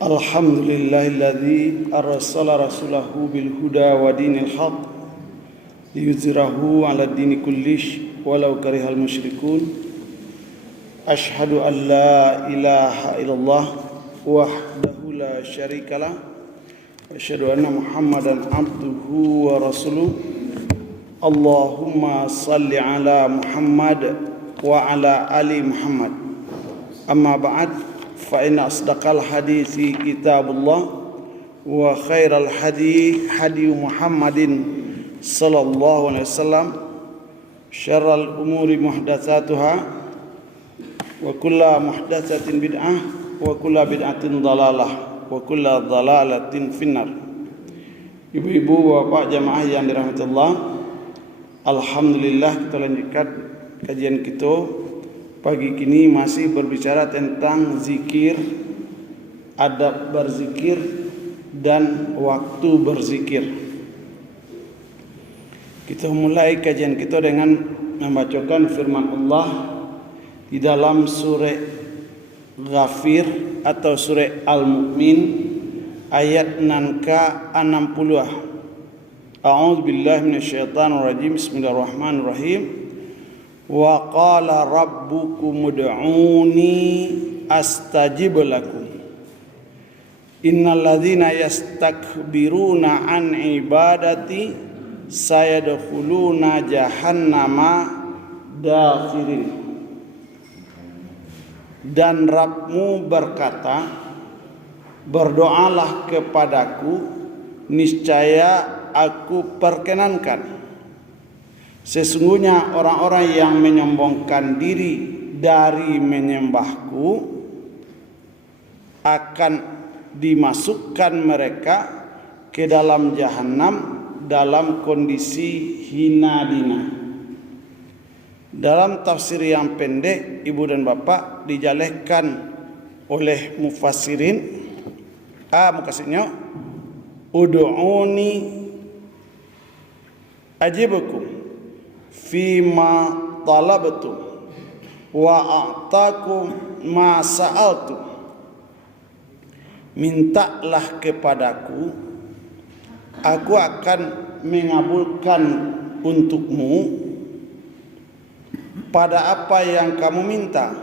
Alhamdulillahilladzi arsala rasulahu bil huda wa dinil haq liyuzhirahu 'ala dini kullish walau karihal musyrikun. Asyhadu an la ilaha illallah wahdahu la syarikalah wa asyhadu anna Muhammadan abduhu wa rasuluh. Allahumma salli ala Muhammad wa ala ali Muhammad. Amma ba'd. فإن أصدق الحديث كتاب الله وخير الهدي هدي محمد صلى الله عليه وسلم شر الأمور محدثاتها وكل محدثة بدعة وكل بدعة ضلالة وكل ضلالة في النار. Ibu-ibu, bapak jamaah yang dirahmati Allah, alhamdulillah kita lanjutkan kajian kita. Pagi kini masih berbicara tentang zikir, adab berzikir, dan waktu berzikir. Kita mulai kajian kita dengan membacakan firman Allah di dalam surah Ghafir atau surah Al-Mu'min ayat 60. A'udzu billahi minasyaitonir rajim. Bismillahirrahmanirrahim. Wa qala rabbukum ud'uni astajib lakum innal ladzina yastakbiruna an ibadati sayadkhuluna jahannama dakhirin. Dan Rabbmu berkata, berdoalah kepadaku, niscaya aku perkenankan. Sesungguhnya orang-orang yang menyombongkan diri dari menyembahku akan dimasukkan mereka ke dalam jahanam dalam kondisi hina dina. Dalam tafsir yang pendek, ibu dan bapak, dijelaskan oleh mufassirin, maksudnya ud'uni ajibukum fima talabtum wa a'takum ma sa'altum. Mintalah kepadaku, aku akan mengabulkan untukmu pada apa yang kamu minta,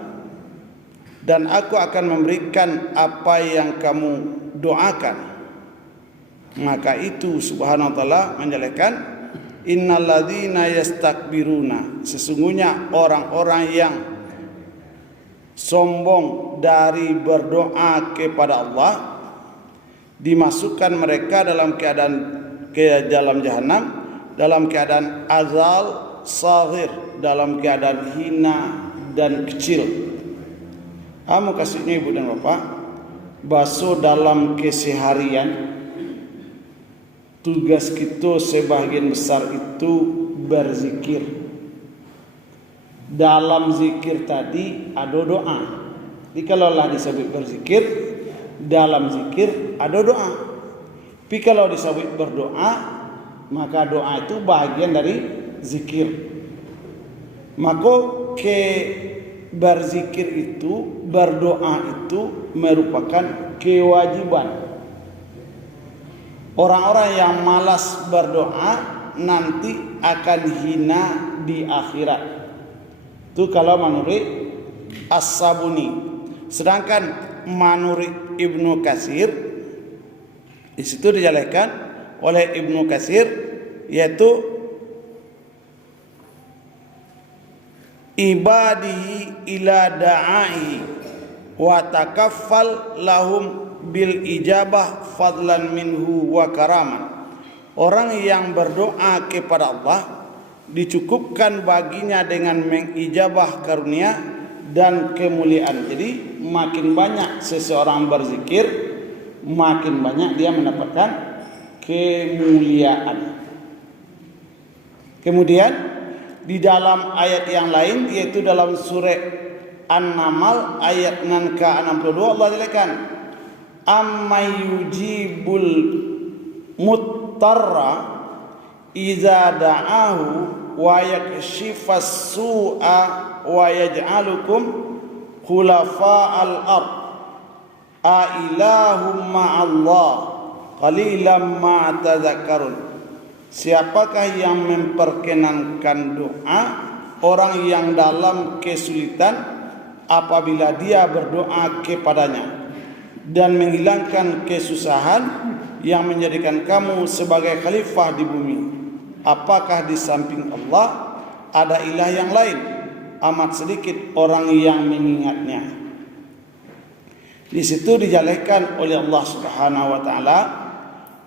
dan aku akan memberikan apa yang kamu doakan. Maka itu subhanahu wa ta'ala menjelaskan, innalladzina yastakbiruna, sesungguhnya orang-orang yang sombong dari berdoa kepada Allah, dimasukkan mereka dalam keadaan ke dalam jahanam dalam keadaan azal saghir, dalam keadaan hina dan kecil. Kasihnya ibu dan bapak, baso dalam keseharian tugas kita sebagian besar itu berzikir. Dalam zikir tadi ada doa. Jadi kalau lah disebut berzikir, dalam zikir ada doa. Tapi kalau disebut berdoa, maka doa itu bagian dari zikir. Maka berzikir itu, berdoa itu merupakan kewajiban. Orang-orang yang malas berdoa nanti akan hina di akhirat. Itu kalau menurut As-Sabuni. Sedangkan menurut Ibnu Katsir, di situ dijelaskan oleh Ibnu Katsir, yaitu ibadihi ila da'i wa takaffal lahum bil ijabah fadlan minhu wa karaman. Orang yang berdoa kepada Allah dicukupkan baginya dengan mengijabah karunia dan kemuliaan. Jadi makin banyak seseorang berzikir, makin banyak dia mendapatkan kemuliaan. Kemudian di dalam ayat yang lain, yaitu dalam surah An-Naml ayat 62, Allah jelaskan, ammayujibul muttarra iza da'ahu wa yakshifas su'a wa yaj'alukum khulafa'al ard a ilahum ma'allah qalilam ma tadhakkarun. Siapakah yang memperkenankan doa orang yang dalam kesulitan apabila dia berdoa kepadanya, dan menghilangkan kesusahan yang menjadikan kamu sebagai khalifah di bumi? Apakah di samping Allah ada ilah yang lain? Amat sedikit orang yang mengingatnya. Di situ dijelaskan oleh Allah Subhanahu wa taala,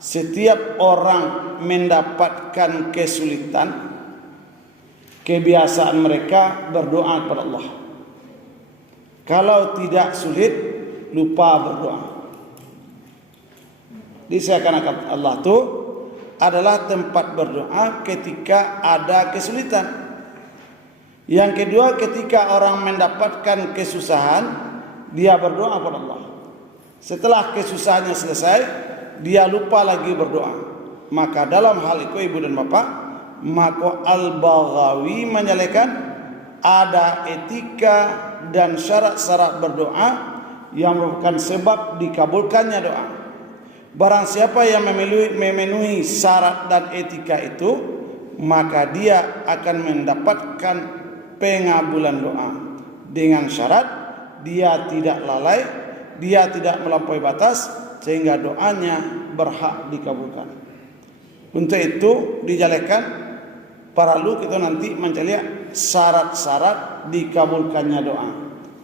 setiap orang mendapatkan kesulitan, kebiasaan mereka berdoa kepada Allah. Kalau tidak sulit, lupa berdoa. Diseakan-akan Allah itu adalah tempat berdoa ketika ada kesulitan. Yang kedua, ketika orang mendapatkan kesusahan, dia berdoa kepada Allah. Setelah kesusahannya selesai, dia lupa lagi berdoa. Maka dalam hal itu ibu dan bapak, maka Al-Baghawi menyatakan ada etika dan syarat-syarat berdoa yang merupakan sebab dikabulkannya doa. Barang siapa yang memenuhi syarat dan etika itu, maka dia akan mendapatkan pengabulan doa. Dengan syarat dia tidak lalai, dia tidak melampaui batas, sehingga doanya berhak dikabulkan. Untuk itu dijelaskan perlu kita nanti mencari syarat-syarat dikabulkannya doa.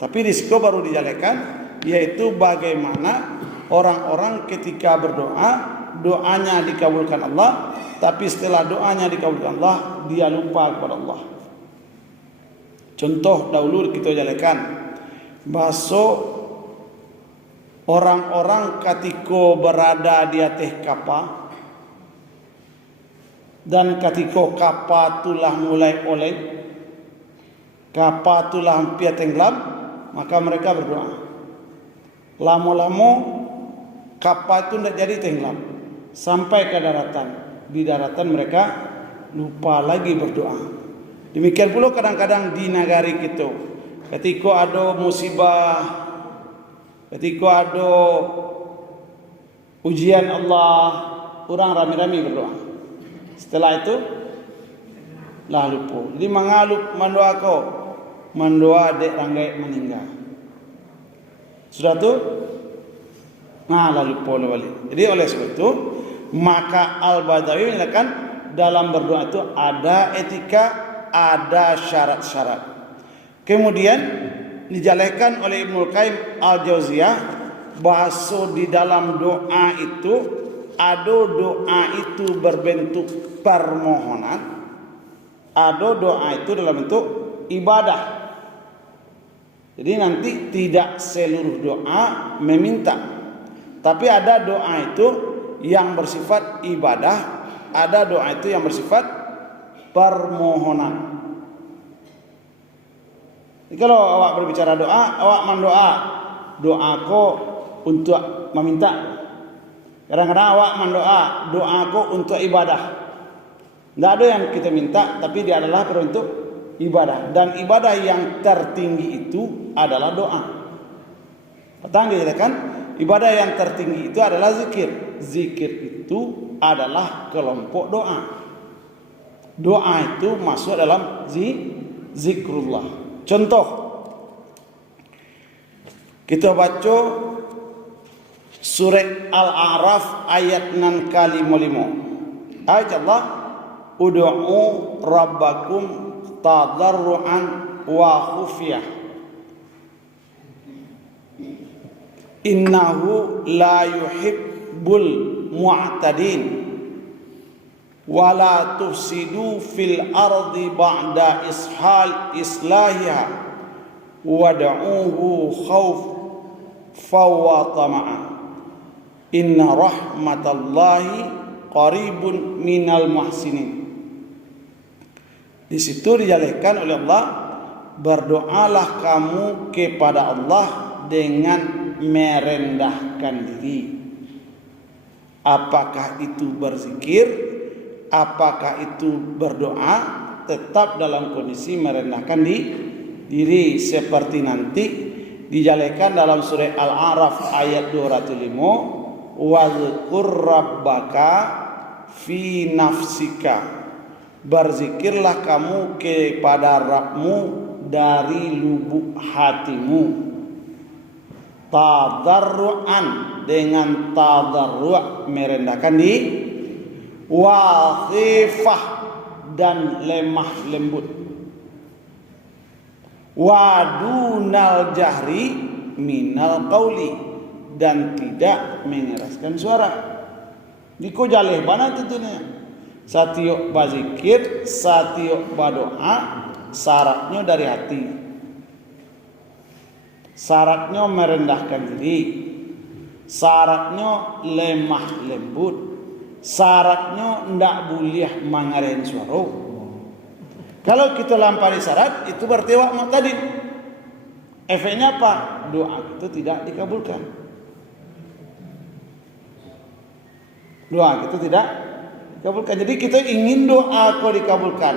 Tapi di situ baru dijelaskan, yaitu bagaimana orang-orang ketika berdoa, doanya dikabulkan Allah, tapi setelah doanya dikabulkan Allah, dia lupa kepada Allah. Contoh dahulu kita jelaskan, bahasa orang-orang ketika berada di atas kapal, dan ketika kapal itulah mulai oleh, kapal itulah hampir tenggelam, maka mereka berdoa. Lama-lama kapal itu tidak jadi tenggelam, sampai ke daratan. Di daratan mereka lupa lagi berdoa. Demikian pula kadang-kadang di negari kita, ketika ada musibah, ketika ada ujian Allah, orang rame-rame berdoa. Setelah itu lah lupa. Jadi mengalup mendoa ko, mendoa dek ranggai meninggal. Sudah tu, nah lalu lupa balik. Jadi oleh sebab itu, maka Al-Badawi menyatakan dalam berdoa itu ada etika, ada syarat-syarat. Kemudian dijelaskan oleh Ibnu Qayyim Al-Jauziyah, bahasa di dalam doa itu ada doa itu berbentuk permohonan, ada doa itu dalam bentuk ibadah. Jadi nanti tidak seluruh doa meminta, tapi ada doa itu yang bersifat ibadah, ada doa itu yang bersifat permohonan. Jadi kalau awak berbicara doa, awak mendoa, doaku untuk meminta. Kadang-kadang awak mendoa, doaku untuk ibadah. Tidak ada yang kita minta, tapi dia adalah berbentuk ibadah. Dan ibadah yang tertinggi itu adalah doa. Petang dijadikan ibadah yang tertinggi itu adalah zikir. Zikir itu adalah kelompok doa. Doa itu masuk dalam zikrullah. Contoh, kita baca surat Al-A'raf ayat 6 kali 5. Ayat Allah, ud'u rabbakum tadarruan wa khufyah innahu la yuhibbul mu'tadin wa la tufsidu fil ardi ba'da islahiha wad'uhu khawfan wa tama'an inna rahmatallahi qaribun minal muhsinin. Di situ dijelaskan oleh Allah, berdoalah kamu kepada Allah dengan merendahkan diri. Apakah itu berzikir, apakah itu berdoa, tetap dalam kondisi merendahkan diri, seperti nanti dijalekan dalam surah Al-A'raf ayat 205, wadzkur rabbaka fi nafsika, berzikirlah kamu kepada Rabbmu dari lubuk hatimu, tadarruan, dengan tadarru' merendahkan diri, wa khifah, dan lemah lembut, wa dunal jahri minal qauli, dan tidak mengeraskan suara. Diko jaleh mana tentunya satiok bazikir, satiok badoa, syaratnya dari hati, syaratnya merendahkan diri, syaratnya lemah lembut, syaratnya ndak boleh mengaren suara. Kalau kita lampaui syarat itu berarti wak muqtadin. Efeknya apa? Doa itu tidak dikabulkan. Doa itu tidak dikabulkan. Jadi kita ingin doa kau dikabulkan,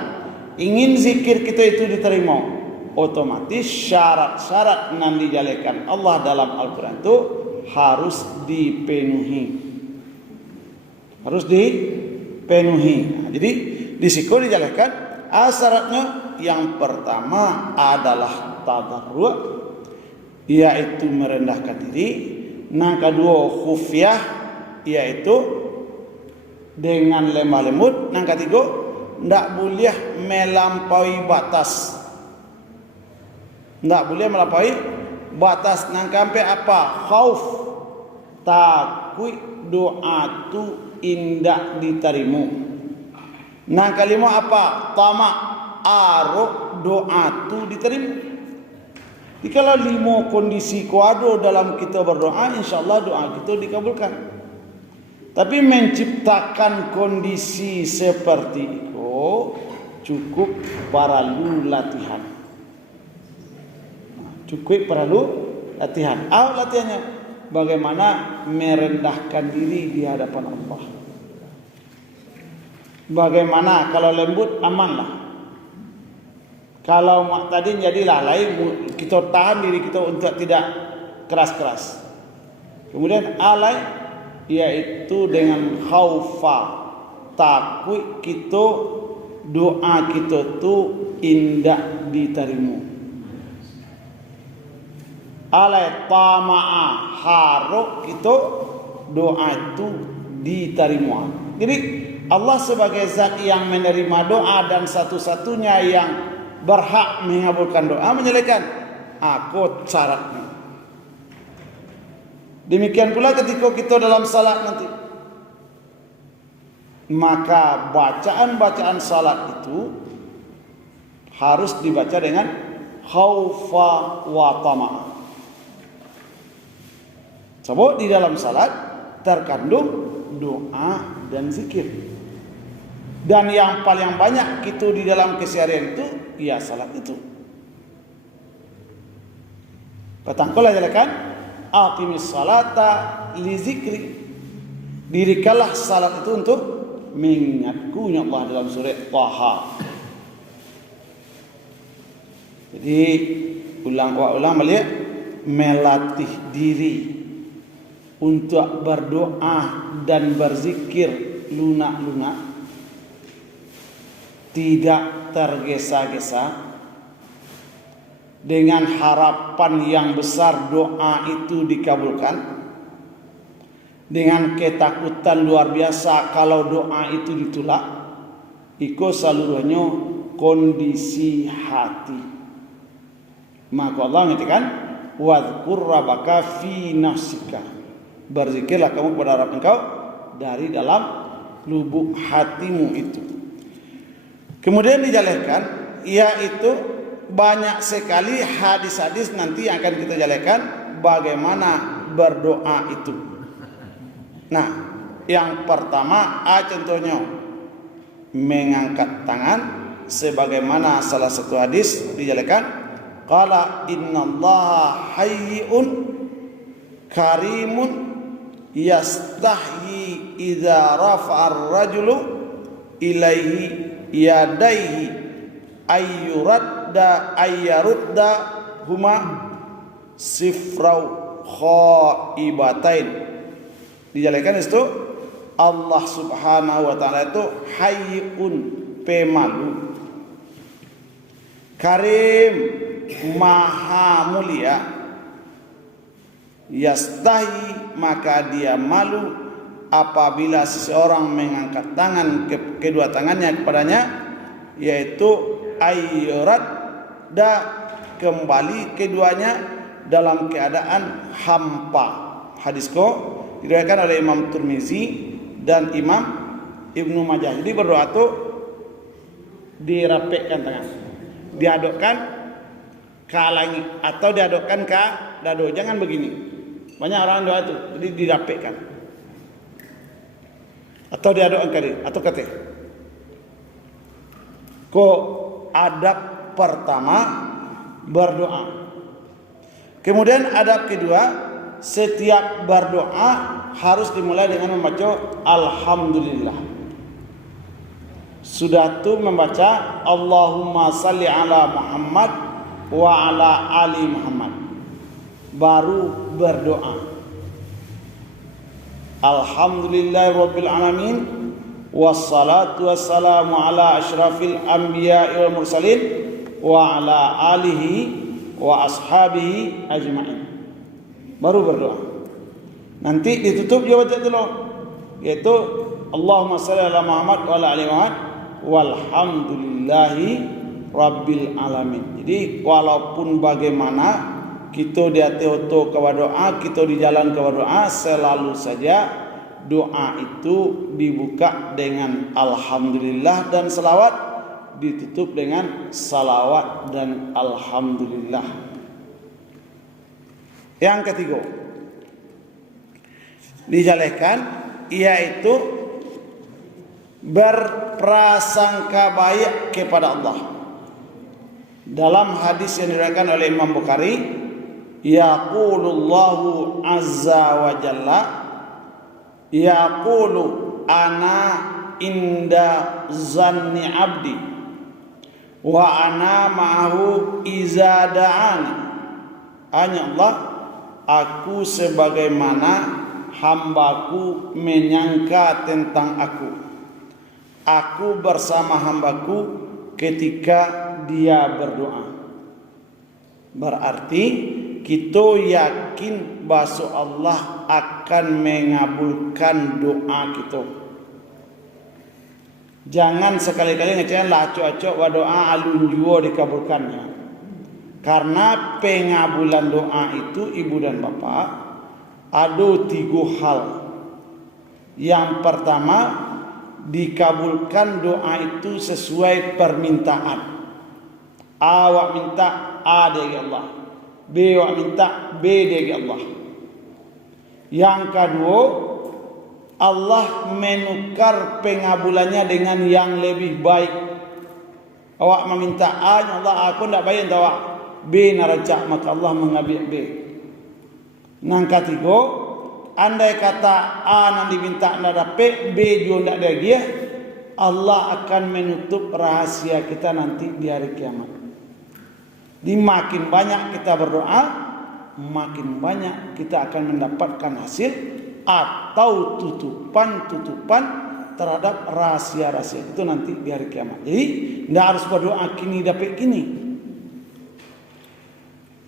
ingin zikir kita itu diterima, otomatis syarat-syarat yang dijalekan Allah dalam Al-Quran itu harus dipenuhi. Harus dipenuhi. Nah, jadi disiko dijalekan syaratnya yang pertama adalah tadarru', yaitu merendahkan diri. Yang kedua khufyah, yaitu dengan lemah lembut. Yang ketiga tidak boleh melampaui batas. Tidak boleh melampaui batas. Yang keempat apa? Khauf, takut doa itu indah diterima. Yang kelima apa? Tamak, arok doa itu diterima. Jadi kalau 5 kondisi kuado dalam kita berdoa, insyaallah doa kita dikabulkan. Tapi menciptakan kondisi seperti itu cukup perlu latihan. Cukup perlu latihan. Latihannya bagaimana merendahkan diri di hadapan Allah. Bagaimana kalau lembut amanlah. Kalau muqtadin jadilah lain, kita tahan diri kita untuk tidak keras-keras. Kemudian alai, yaitu dengan khaufa, takut kita doa kita tu indah diterima. Alai tama'a, harap kita doa itu diterima. Jadi Allah sebagai zat yang menerima doa dan satu-satunya yang berhak mengabulkan doa menyelesaikan aku syaratnya. Demikian pula ketika kita dalam salat nanti, maka bacaan-bacaan salat itu harus dibaca dengan khaufa wa tama'a. Sebab di dalam salat terkandung doa dan zikir. Dan yang paling banyak kita di dalam keseharian itu ya salat itu. Patangkola jalakan aqimis salata li zikri. Dirikanlah salat itu untuk mengingatku ya Allah dalam surah Taha. Jadi ulang melihat melatih diri untuk berdoa dan berzikir lunak-lunak, tidak tergesa-gesa, dengan harapan yang besar doa itu dikabulkan, dengan ketakutan luar biasa kalau doa itu ditolak. Iko seluruhnya kondisi hati. Maka Allah mengatakan wadhkur rabbaka fi nafsika, berzikirlah kamu kepada Rabb engkau dari dalam lubuk hatimu itu. Kemudian dijelaskan, yaitu banyak sekali hadis-hadis nanti yang akan kita jelaskan bagaimana berdoa itu. Nah, yang pertama contohnya mengangkat tangan, sebagaimana salah satu hadis dijelaskan, qala innallaha hayyun karimun yastahyi idza rafa'ar rajulu ilaihi yadaihi ayyurudda huma sifrau khaibatain. Dijelaskan itu Allah Subhanahu wa taala itu hayyun pemalu, karim maha mulia, yastahi maka dia malu apabila seseorang mengangkat tangan kedua tangannya kepadanya, yaitu ayyurada kembali keduanya dalam keadaan hampa. Hadis ko diriwayatkan oleh Imam Tirmizi dan Imam Ibnu Majah. Jadi berdoa itu dirapekkan tangan, diadukkan ke langit atau diadukkan ke dado. Jangan begini. Banyak orang doa itu, jadi dirapekkan atau diadukkan ke atau ke teh. Ko adab pertama berdoa. Kemudian adab kedua, setiap berdoa harus dimulai dengan membaca alhamdulillah. Sudah tu membaca Allahumma salli ala Muhammad wa ala ali Muhammad, baru berdoa alhamdulillahirabbil alamin wassalatu wassalamu ala asyrafil anbiya'i wal mursalin wa ala alihi wa ashabihi ajma'in, baru berdoa. Nanti ditutup dia baca dulu, yaitu Allahumma salli ala Muhammad wa ala ali Muhammad walhamdulillahi rabbil alamin. Jadi walaupun bagaimana kita di hati oto kepada doa, kita di jalan kepada doa, selalu saja doa itu dibuka dengan alhamdulillah dan selawat, ditutup dengan salawat dan alhamdulillah. Yang ketiga dijelaskan, yaitu berprasangka baik kepada Allah. Dalam hadis yang diriwayatkan oleh Imam Bukhari, yaqulullahu azza wa jalla, yaqulu ana inda zanni abdi wa ana ma'ahu iza da'ani. Hanya Allah, aku sebagaimana hambaku menyangka tentang aku. Aku bersama hambaku ketika dia berdoa. Berarti kita yakin bahwa Allah akan mengabulkan doa kita. Jangan sekali-kali ngecek lacok-acok wa doa alun juo dikabulkannya. Karena pengabulan doa itu ibu dan bapak ada 3 hal. Yang pertama, dikabulkan doa itu sesuai permintaan. Awak minta A dari Allah, B awak minta B dari Allah. Yang kedua, Allah menukar pengabulannya dengan yang lebih baik. Awak meminta A, ya Allah aku tidak baik untuk awak B naraja, maka Allah mengambil B. Yang ketiga, andai kata A nanti minta tidak dapat, B juga tidak ada dia, Allah akan menutup rahasia kita nanti di hari kiamat. Di makin banyak kita berdoa, makin banyak kita akan mendapatkan hasil atau tutupan-tutupan terhadap rahasia-rahasia itu nanti di hari kiamat. Jadi tidak harus berdoa kini dapat kini.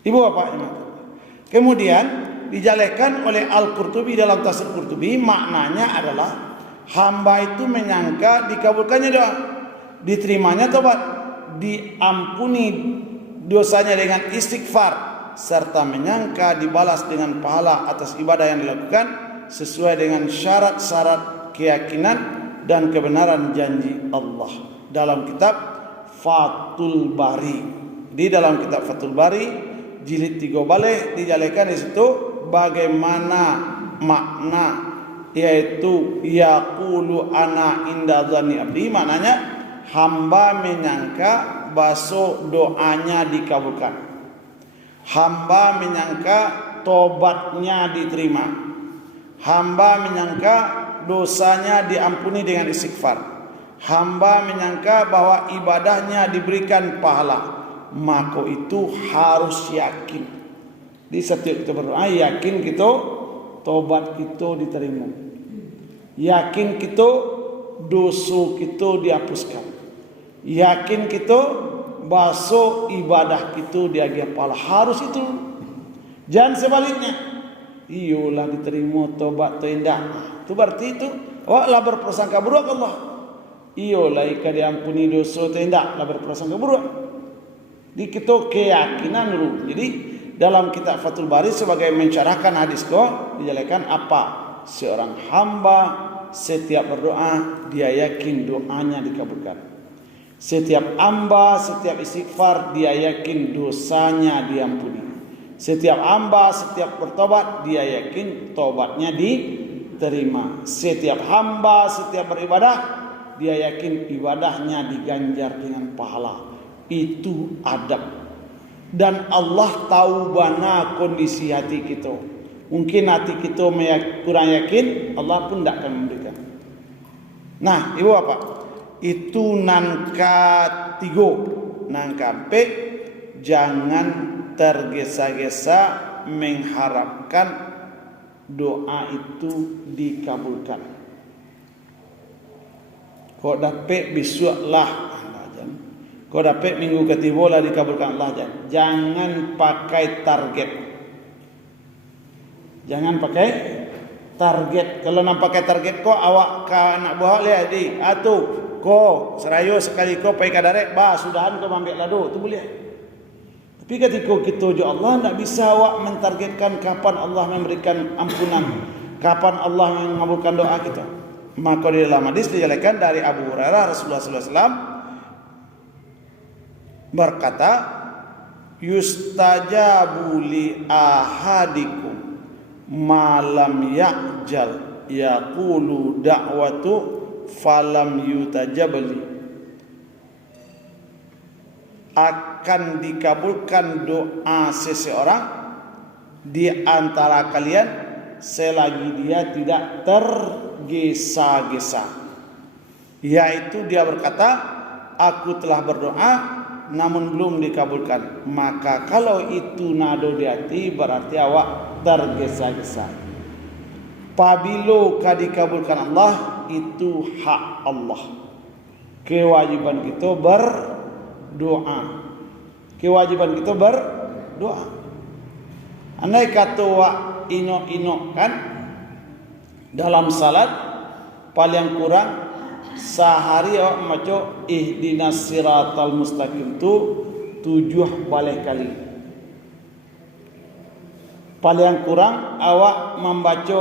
Ibu bapak ini. Kemudian dijelaskan oleh Al-Qurtubi dalam tafsir Qurtubi, maknanya adalah hamba itu menyangka dikabulkannya doa, diterimanya tobat, diampuni dosanya dengan istighfar, serta menyangka dibalas dengan pahala atas ibadah yang dilakukan sesuai dengan syarat-syarat keyakinan dan kebenaran janji Allah. Dalam kitab Fathul Bari, di dalam kitab Fathul Bari jilid 3 balik dijelaskan di situ bagaimana makna, yaitu yaqulu ana inda dzanni abdi, maknanya hamba menyangka bahwa doanya dikabulkan, hamba menyangka tobatnya diterima, hamba menyangka dosanya diampuni dengan istighfar, hamba menyangka bahwa ibadahnya diberikan pahala, maka itu harus yakin Di setiap kita berdoa yakin kita tobat kita diterima. Yakin kita dosa kita dihapuskan. Yakin kita basuh ibadah kita diagih pahala. Harus itu. Jangan sebaliknya. Iyalah diterima tobat tu indah. Itu berarti itu awaklah berprasangka buruk Allah. Iyalah ika diampuni dosa tu indah lah berprasangka buruk. Di kita keyakinan dulu. Jadi dalam kitab Fathul Bari sebagai mencerahkan hadis ko dijelaskan apa seorang hamba setiap berdoa dia yakin doanya dikabulkan. Setiap hamba setiap istighfar dia yakin dosanya diampuni. Setiap hamba setiap bertobat dia yakin tobatnya diterima. Setiap hamba setiap beribadah dia yakin ibadahnya diganjar dengan pahala. Itu adab. Dan Allah tahu bana kondisi hati kita. Mungkin hati kita kurang yakin, Allah pun tidak akan memberikan. Nah, ibu apa? Itu nangka 3. Nangka P, jangan tergesa-gesa mengharapkan doa itu dikabulkan. Kau dapat besok lah. Kau dapat minggu ketiga lah dikabulkan Allah. Jangan pakai target. Jangan pakai target. Kalau nak pakai target kau awak ke anak buah lihat di. Atau kau serayu sekali kau pergi ke darek. Bah sudahan kau ambil lado. Itu boleh. Tapi ketika kita jo Allah tak bisa awak mentargetkan kapan Allah memberikan ampunan. Kapan Allah mengabulkan doa kita. Maka di dalam hadis dijelaskan dari Abu Hurairah Rasulullah SAW berkata, yustajabu li ahadikum malam ya'jal yaqulu da'watu falam yutajabli. Akan dikabulkan doa seseorang di antara kalian selagi dia tidak tergesa-gesa, yaitu dia berkata, aku telah berdoa namun belum dikabulkan. Maka kalau itu nado di hati berarti awak tergesa-gesa. Pabilo ka dikabulkan Allah itu hak Allah. Kewajiban kita berdoa. Kewajiban kita berdoa. Andai kata wak ino-ino kan dalam salat paling kurang sehari awak membaca ihdinas siratal mustaqim tu 7 kali. Paling kurang awak membaca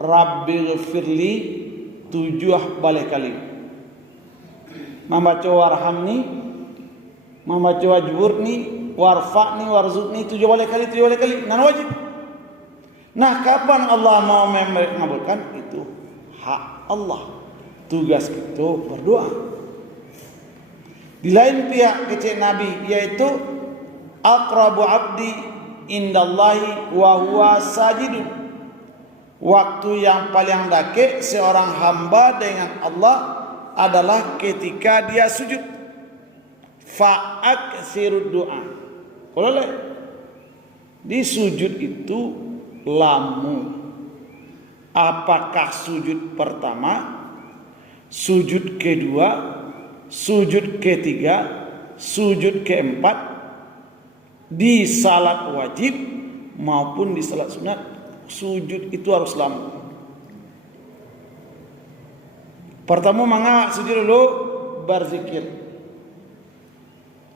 rabbil firli 7 kali. Membaca warhamni, membaca wajburni, warfa'ni, warzuqni 7 kali. Nan wajib. Nah, kapan Allah mau mengabulkan? Itu hak Allah. Tugas kita berdoa. Di lain pihak kecil Nabi yaitu aqrabu abdi indallahi wa huwa sajidun. Waktu yang paling dekat seorang hamba dengan Allah adalah ketika dia sujud. Fa'aksirud doa. Kalau di sujud itu lamu. Apakah sujud pertama, sujud kedua, sujud ketiga, sujud keempat, di salat wajib maupun di salat sunat, sujud itu harus lama. Pertama mangga sujud dulu berzikir.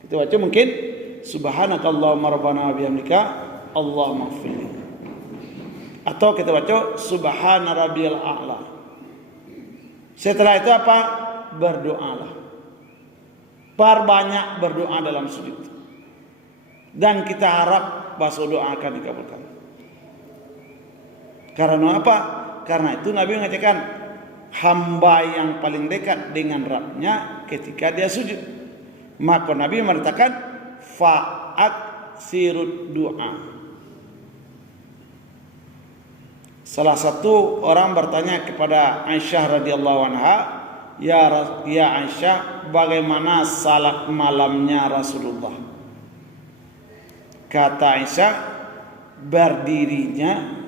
Kita baca mungkin subhanakallahumma rabbana bihamdika Allahumma ighfirli. Atau kita baca subhana rabbiyal a'la. Setelah itu apa? Berdoalah. Perbanyak berdoa dalam sujud. Dan kita harap bahasa doa akan dikabulkan. Karena apa? Karena itu Nabi mengatakan hamba yang paling dekat dengan Rabbnya ketika dia sujud. Maka Nabi mengatakan fa'aksirud doa. Salah satu orang bertanya kepada Aisyah radhiyallahu anha, ya Aisyah, bagaimana salat malamnya Rasulullah? Kata Aisyah, berdirinya,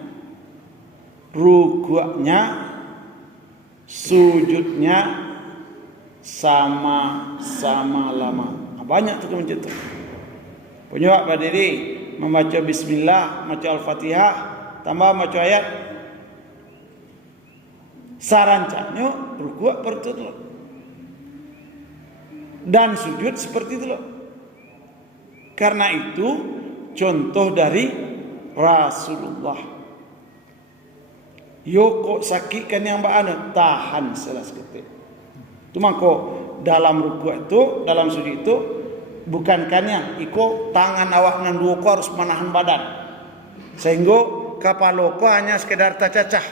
rukuknya, sujudnya sama-sama lama. Banyak tuh macam itu. Penyebab berdiri, membaca bismillah, membaca al-fatihah, tambah membaca ayat. Sarancanya rukuk seperti itu loh. Dan sujud seperti itu loh. Karena itu contoh dari Rasulullah. Yoko sakit kan yang ba'ana, tahan selas ketik. Cuma kok dalam rukuk itu, dalam sujud itu, bukan kan yang iko tangan awak nan dua ko harus menahan badan. Sehingga kapalo ko hanya sekedar tercacah.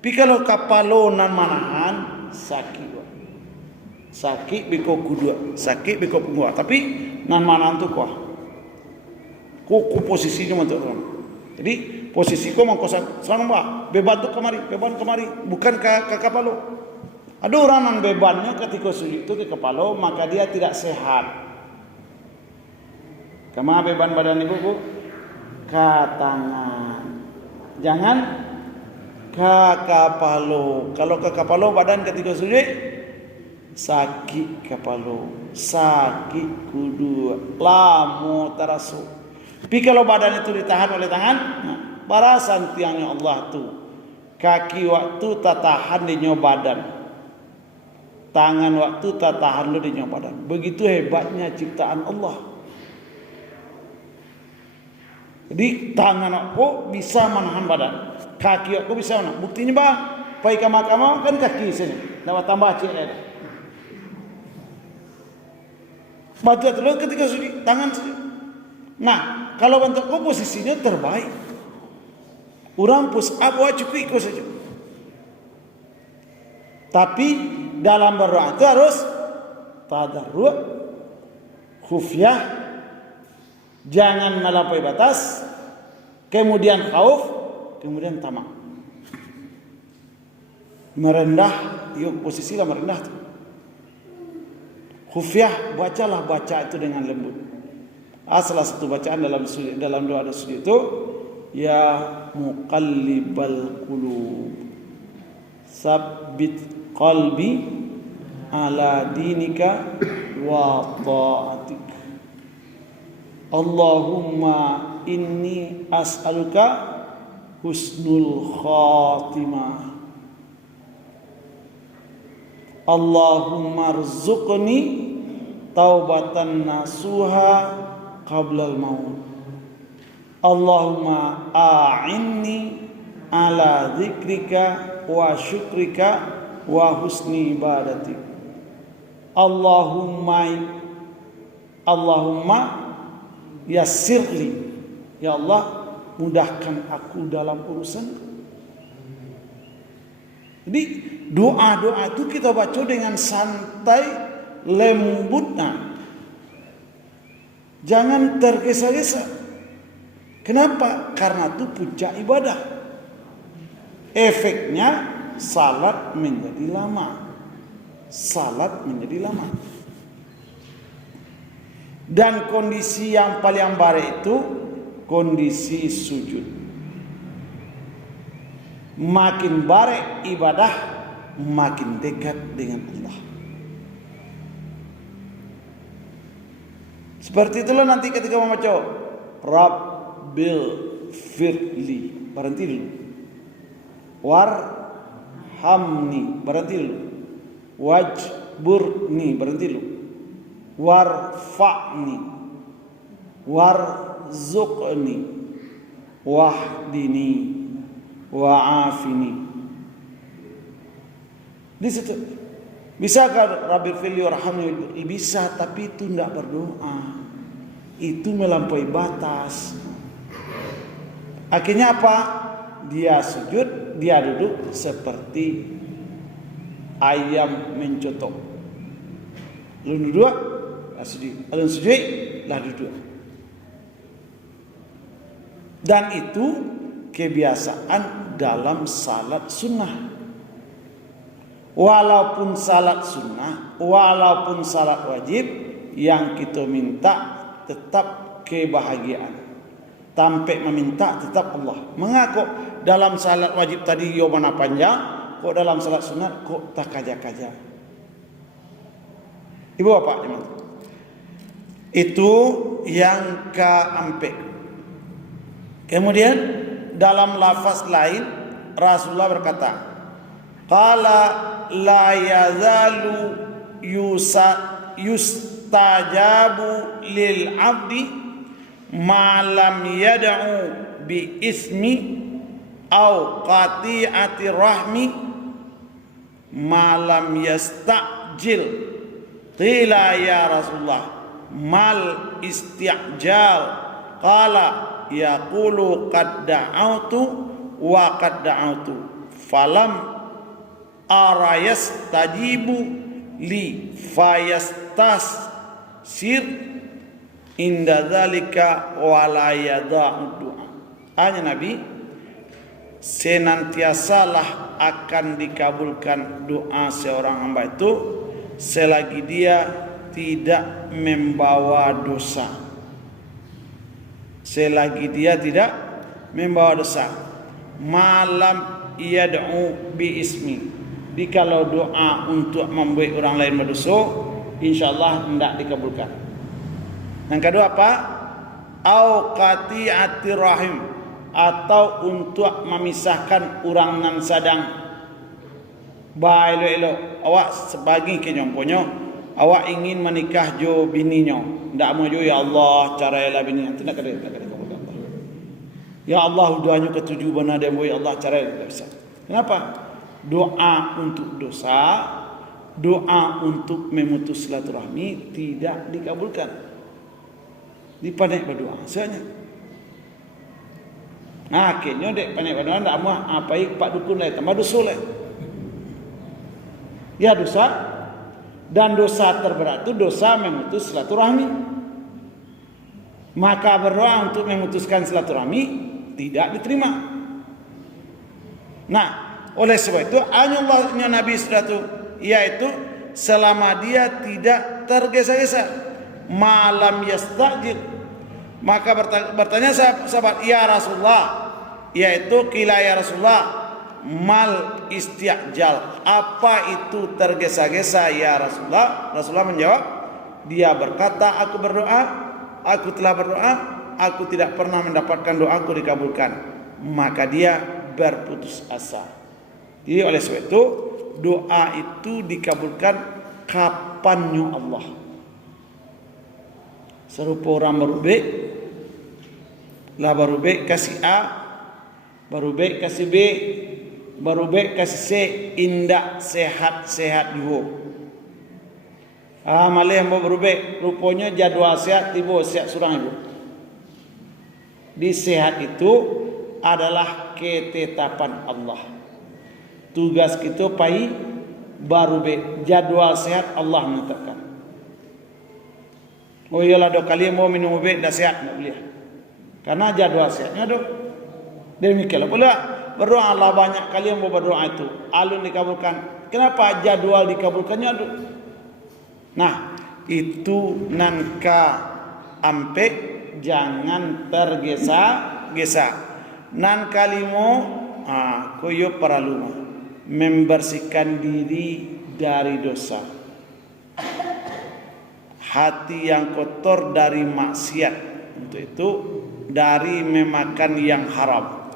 Tapi kalau kapalo nan manahan sakit. Sakit biko kudua, sakit biko punggung. Tapi nan manahan tu kuah. Ko posisinya mantuk orang. Jadi posisi ko mangko sarang bah, beban tu kemari, beban kemari, bukan ke kapalo. Ada orang nan bebannya ketika sujud itu ke kapalo, maka dia tidak sehat. Kemana beban badan ibu bu? Ke tangan. Jangan ke kapalo. Kalau ke kapalo badan ketika sujud sakit kapalo, sakit kudu, lamo tarasu. Tapi kalau badan itu ditahan oleh tangan, barasan tiangnya Allah tu. Kaki waktu tatahan di nyawa badan, tangan waktu tatahan lo di nyawa badan. Begitu hebatnya ciptaan Allah. Jadi tangan aku bisa menahan badan, kaki aku bisa menahan. Buktinya bang, pai kamar kan kaki sini, dapat tambah cek ada. Baca terus ketika sujud, tangan sujud. Nah, kalau bentuk posisinya terbaik, orang push up cukup ikut saja. Tapi dalam berdoa itu harus tadarruk, khufyah, jangan melampaui batas, kemudian khauf, kemudian tamak. Merendah, yuk posisilah merendah tu. Khufyah, baca itu dengan lembut. Salah satu bacaan dalam doa sujud itu, ya muqallibal qulub, sabbit qalbi ala dinika wa ta'atik. Allahumma inni as'aluka husnul khatimah. Allahumma rzuqni taubatan nasuha qablal maut. Allahumma a'inni ala dzikrika wa syukrika wa husni ibadatik. Allahumma yassirli, ya Allah mudahkan aku dalam urusan. Jadi doa-doa itu kita baca dengan santai, lembutnya. Jangan tergesa-gesa. Kenapa? Karena itu puncak ibadah. Efeknya salat menjadi lama. Salat menjadi lama. Dan kondisi yang paling baik itu kondisi sujud. Makin baik ibadah, makin dekat dengan Allah. Seperti itulah nanti ketika membaca Rabbil firli, berhenti dulu. Warhamni, berhenti dulu. Wajburni, berhenti dulu. Warfa'ni, warzuqni, wahdini, wa'afini. Di situ bisakah Rabbil firli warhamni? Bisa, tapi itu tidak berdoa. Itu melampaui batas. Akhirnya apa? Dia sujud, dia duduk seperti ayam mencotok. Lalu duduk, lah sujud. Lalu sujud, lah duduk. Dan itu kebiasaan dalam salat sunnah. Walaupun salat sunnah, walaupun salat wajib, yang kita minta tetap kebahagiaan. Tampe meminta tetap Allah. Mengako dalam salat wajib tadi yo mana panjang, kok dalam salat sunat kok tak kaja-kaja. Ibu bapak dimaksud. Itu yang keempat. Kemudian dalam lafaz lain Rasulullah berkata, qala la yazalu yustajabu lil abdi ma lam yad'u bi ismi au qati'ati rahmi ma lam yasta'jil. Qila ya Rasulullah mal isti'jal, qala yaqulu qad da'autu wa qad da'autu falam ara yastajibu li fayastasir inda dzalika wala yada'u du'a. Hanya Nabi senantiasalah akan dikabulkan doa seorang hamba itu selagi dia tidak membawa dosa. Selagi dia tidak membawa dosa. Malam yad'u bi ismi. Jikalau doa untuk membuat orang lain berdosa, insyaallah tidak dikabulkan. Yang kedua apa? Au qati'ati rahim, atau untuk memisahkan orang nan sadang bailo-elo awak sebagi kenyomponyo, awak ingin menikah jo bininyo, ndak mau jo ya Allah carailah bini nanti nak kada kabulkan Allah. Ya Allah doanya ketujuh bana dia ya Allah carailah bisa. Kenapa? Doa untuk dosa, doa untuk memutus silaturahmi tidak dikabulkan. Dipanek berdoa sebenarnya. Nah, akhirnya dek panek berdoa ndak mau apai pak dukun lain tambah dosa lain. Ya dosa, dan dosa terberat itu dosa memutus silaturahmi. Maka berdoa untuk memutuskan silaturahmi tidak diterima. Nah, oleh sebab itu anyullahnya Nabi sallallahu yaitu selama dia tidak tergesa-gesa, malam yastajib. Maka bertanya sahabat, ya Rasulullah, yaitu kila ya Rasulullah, mal isti'jal, apa itu tergesa-gesa ya Rasulullah? Rasulullah menjawab, dia berkata, aku berdoa, aku telah berdoa, aku tidak pernah mendapatkan doaku dikabulkan. Maka dia berputus asa. Jadi oleh sebab itu doa itu dikabulkan kapannya Allah. Serupa orang berubik, lah berubik kasih A, berubik kasih B, berubik kasih C, indak sehat-sehat juga. Malah yang berubik, rupanya jadwal sehat tiba sehat surang ibu. Di sehat itu adalah ketetapan Allah. Tugas kita pai berubik, jadwal sehat Allah menetapkan. Oh iyalah dok, kalian mau minum obat dah sehat nak boleh. Karena jadwal sehatnya dok. Demikianlah pula berdoa Allah banyak kalian mau berdoa itu alun dikabulkan. Kenapa jadwal dikabulkannya dok? Nah, itu nanka ampe jangan tergesa-gesa. Nan kalimo koyo paraluma membersihkan diri dari dosa. Hati yang kotor dari maksiat, untuk itu dari memakan yang haram.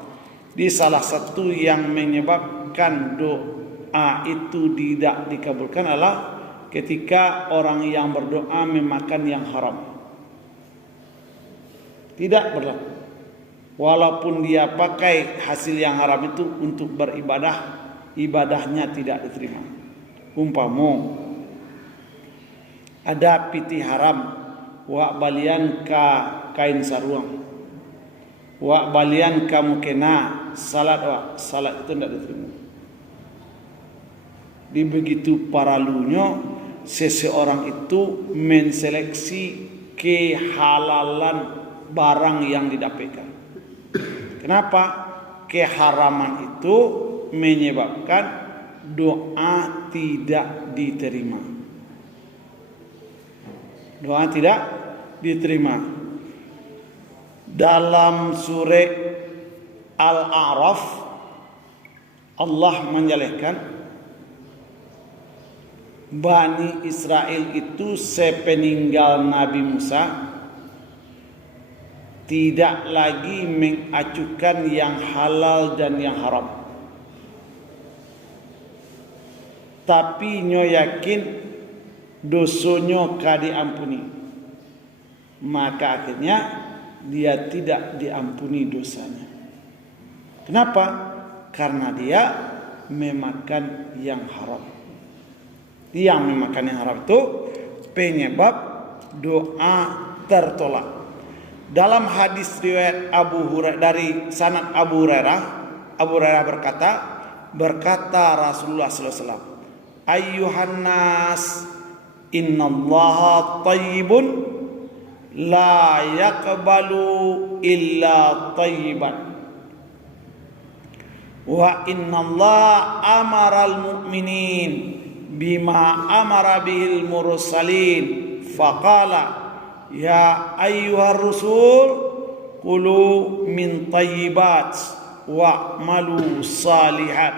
Di salah satu yang menyebabkan doa itu tidak dikabulkan adalah ketika orang yang berdoa memakan yang haram. Tidak berlaku. Walaupun dia pakai hasil yang haram itu untuk beribadah, ibadahnya tidak diterima. Umpama ada piti haram, wa balian ka kain saruang, wa balian kamu kena salat, salat itu tidak diterima. Di begitu paralunya seseorang itu menseleksi kehalalan barang yang didapatkan. Kenapa? Keharaman itu menyebabkan doa tidak diterima. Doa tidak diterima. Dalam surah Al-A'raf Allah menjelaskan Bani Israel itu sepeninggal Nabi Musa tidak lagi mengacukan yang halal dan yang haram, tapi nyo yakin dosonya ka diampuni, maka akhirnya dia tidak diampuni dosanya. Kenapa? Karena dia memakan yang haram. Yang memakan yang haram itu penyebab doa tertolak. Dalam hadis riwayat Abu Hurairah dari sanad Abu Hurairah berkata Rasulullah sallallahu alaihi wasallam, "Ayyuhan nas, innallaha thayyibun la yaqbalu illa thayyiban. Wa innallaha amaral mu'minin bima amara bihil mursalin faqala ya ayyuhar rusul kulu min thayyibat wa'malu salihat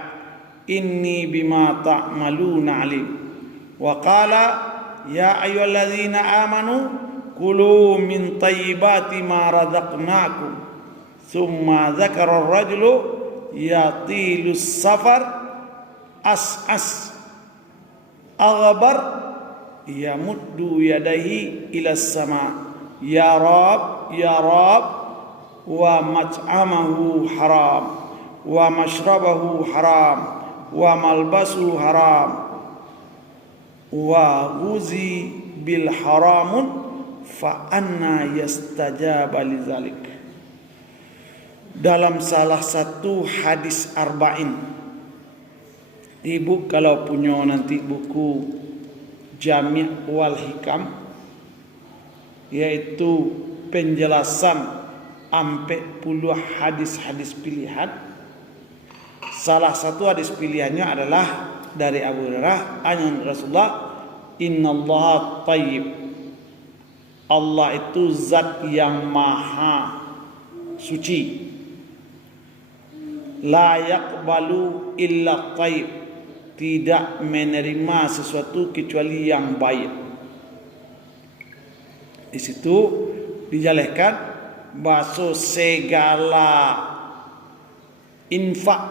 inni bima ta'maluna alim. Wa qala ya ayyuhalladzina amanu kulu min thayyibati ma razaqnakum." Thumma dzakara ar-rajulu yatilus safar as'as aghbar yamuddu yadayhi ila sama ya rab wa mat'amahu haram wa mashrabahu haram wa malbasuhu haram wa ghuzi bil haramun fa anna yastajaba lidzalik. Dalam salah satu hadis arba'in, ibu kalau punya nanti buku Jami' wal Hikam, yaitu penjelasan sampai puluh hadis-hadis pilihan. Salah satu hadis pilihannya adalah dari Abu Hurairah, an Rasulullah, innallaha thayyib. Allah itu zat yang maha suci. La yaqbalu illa thayyib. Tidak menerima sesuatu kecuali yang baik. Di situ dijelaskan bahwa segala infak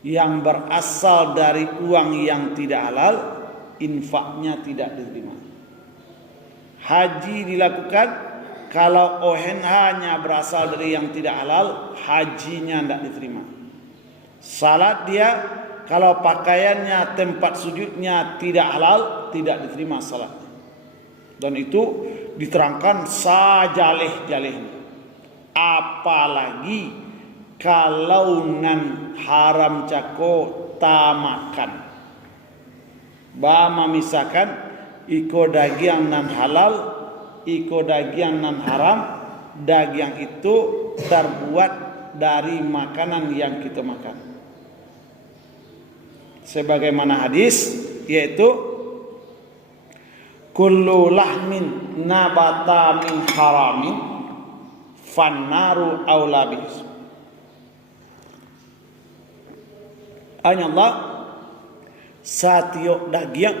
yang berasal dari uang yang tidak halal, infaknya tidak diterima. Haji dilakukan, kalau ohen hanya berasal dari yang tidak halal, hajinya tidak diterima. Salat dia, kalau pakaiannya, tempat sujudnya tidak halal, tidak diterima salatnya. Dan itu diterangkan sajaleh-jalehnya. Apalagi kalau nan haram cako tamakan. Bama misalkan iko daging nan halal, iko daging nan haram, daging itu terbuat dari makanan yang kita makan. Sebagaimana hadis, yaitu kullu lahmin nabata min haramin fannaru aula bih. Allah satiap daging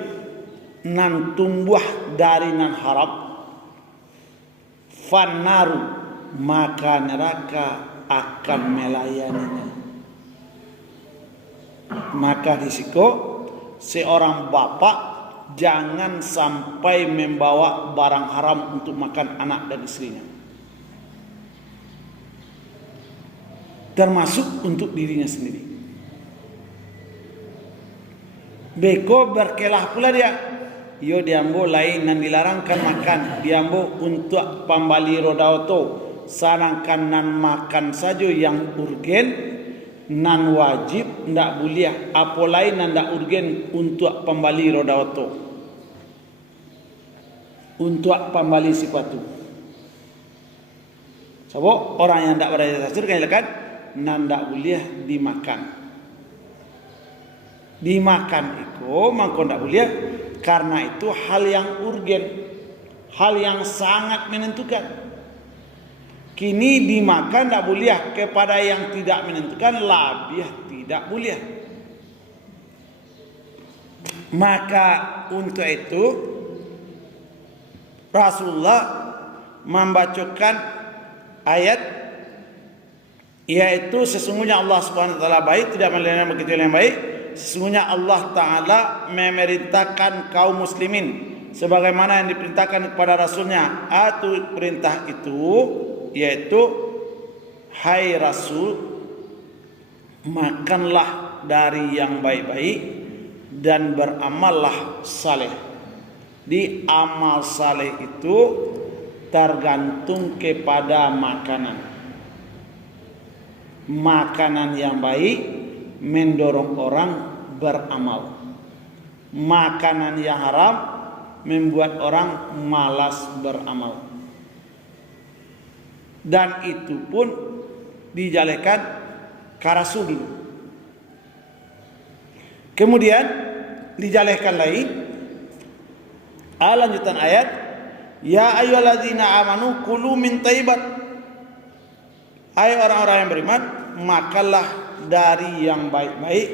nan tumbuh dari nan haram, fannaru, maka neraka akan melayaninya. Maka risiko seorang bapak jangan sampai membawa barang haram untuk makan anak dan istrinya, termasuk untuk dirinya sendiri. Beko berkelah pula dia, yo diambo lain nan dilarangkan makan, diambo untuk pambali roda auto, sedangkan nan makan saja yang urgen, nan wajib ndak boleh, apa lain nan ndak urgen untuk pembali roda auto, untuk pembali sepatu. Sebab orang yang ndak berada tasir kan nan ndak boleh dimakan. Dimakan itu mangko ndak boleh, karena itu hal yang urgen, hal yang sangat menentukan. Kini dimakan tidak boleh, kepada yang tidak menentukan labih tidak boleh. Maka untuk itu Rasulullah membacakan ayat, yaitu sesungguhnya Allah Subhanahu wa taala baik, tidak melainkan begitu yang baik. Sesungguhnya Allah Ta'ala memerintahkan kaum muslimin sebagaimana yang diperintahkan kepada Rasulnya. Atau perintah itu yaitu, hai Rasul, makanlah dari yang baik-baik dan beramallah saleh. Di amal saleh itu tergantung kepada makanan. Makanan yang baik mendorong orang beramal. Makanan yang haram membuat orang malas beramal. Dan itu pun dijalehkan karasul. Kemudian dijalehkan lain lanjutan ayat, ya ayyuhalladzina amanu kulu min thayyibat. Hai orang-orang yang beriman, makanlah dari yang baik-baik,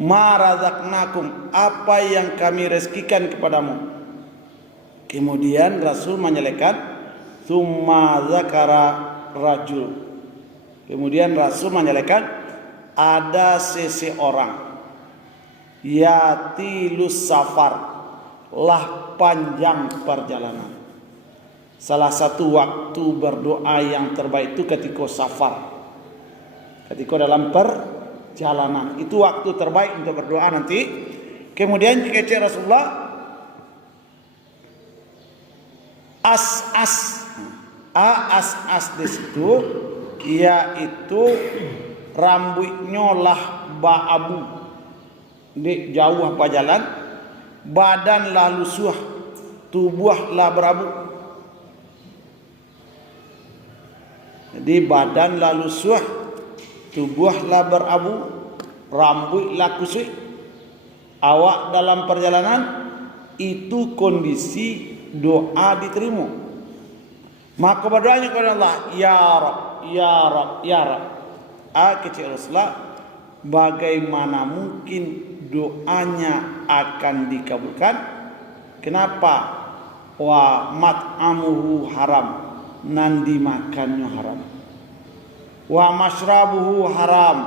ma razaqnakum, apa yang kami rezekikan kepadamu. Kemudian Rasul menyelekan tsumma zakara rajul. Kemudian Rasul menyelekan ada seseorang yatilus safar, lah panjang perjalanan. Salah satu waktu berdoa yang terbaik itu ketika safar, ketika dalam perjalanan, itu waktu terbaik untuk berdoa nanti. Kemudian kecil Rasulullah as di situ, yaitu rambutnya lah baabu, di jauh apa jalan, badan lah lusuh, tubuh lah berabu. Jadi badan lah lusuh, tubuh lah berabu, rambut lah kusut. Awak dalam perjalanan, itu kondisi doa diterima. Maka berdoanya kepada Allah, ya Rab, ya Rab, ya Rab. Kecil Rasulullah, bagaimana mungkin doanya akan dikabulkan? Kenapa? Wa mat'amuhu haram, nandi makannya haram. Wa mashrabuhu haram,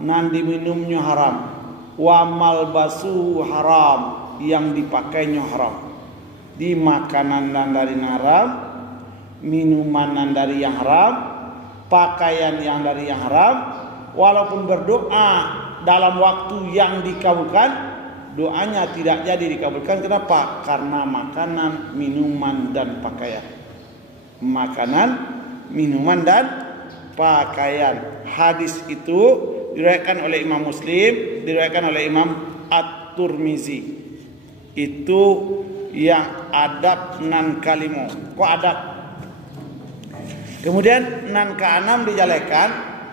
nandi minumnya haram. Wa malbasuhu haram, yang dipakainya haram. Di makanan dan dari haram, minuman dari yang haram, pakaian yang dari yang haram. Walaupun berdoa dalam waktu yang dikabulkan, doanya tidak jadi dikabulkan. Kenapa? Karena makanan, minuman dan pakaian. Makanan, minuman dan pakaian. Hadis itu diriwayatkan oleh Imam Muslim, diriwayatkan oleh Imam At-Tirmizi. Itu yang adab nan kalimo. Kok adab? Kemudian nan keenam dijalaikan,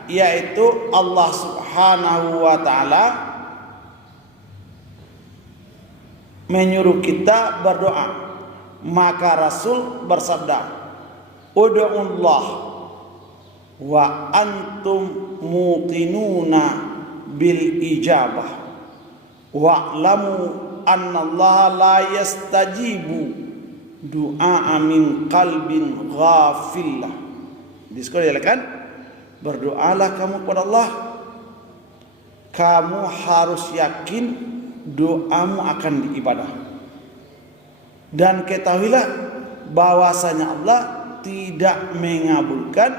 yaitu Allah Subhanahu wa taala menyuruh kita berdoa. Maka Rasul bersabda, ud'ullah wa antum muqinuna bil ijabah wa'lamu annallaha la yastajibu du'a min qalbin ghafillah. Disekalian, berdoalah kamu kepada Allah. Kamu harus yakin doamu akan diibadah. Dan ketahuilah bahwasanya Allah tidak mengabulkan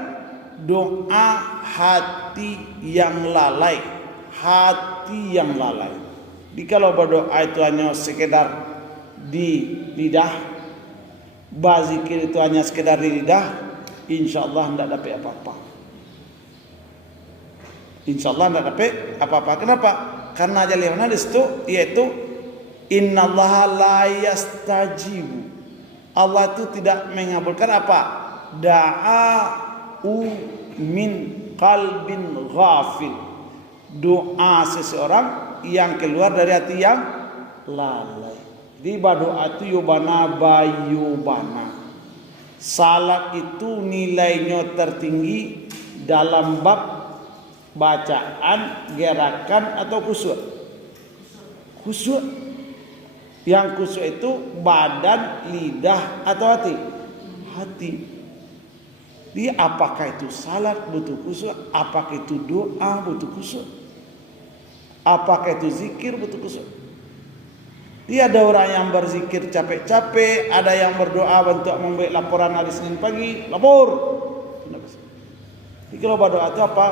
doa hati yang lalai. Hati yang lalai. Jikalau berdoa itu hanya sekedar di lidah, bazikir itu hanya sekedar di lidah, insyaallah tidak dapat apa-apa. Insyaallah tidak dapat apa-apa. Kenapa? Karena jalan di situ yaitu innallaha la yastajibu. Allah itu tidak mengabulkan apa? Da'u min qalbin ghafil. Doa seseorang yang keluar dari hati yang lalai. Di doa itu yubana bayubana. Salat itu nilainya tertinggi dalam bab bacaan, gerakan atau khusyuk. Khusyuk. Yang khusyuk itu badan, lidah atau hati? Hati. Jadi apakah itu salat butuh khusyuk? Apakah itu doa butuh khusyuk? Apakah itu zikir butuh khusyuk? Dia ada orang yang berzikir capek-capek, ada yang berdoa untuk membuat laporan hari Senin pagi, lapor. Jadi kalau berdoa itu apa?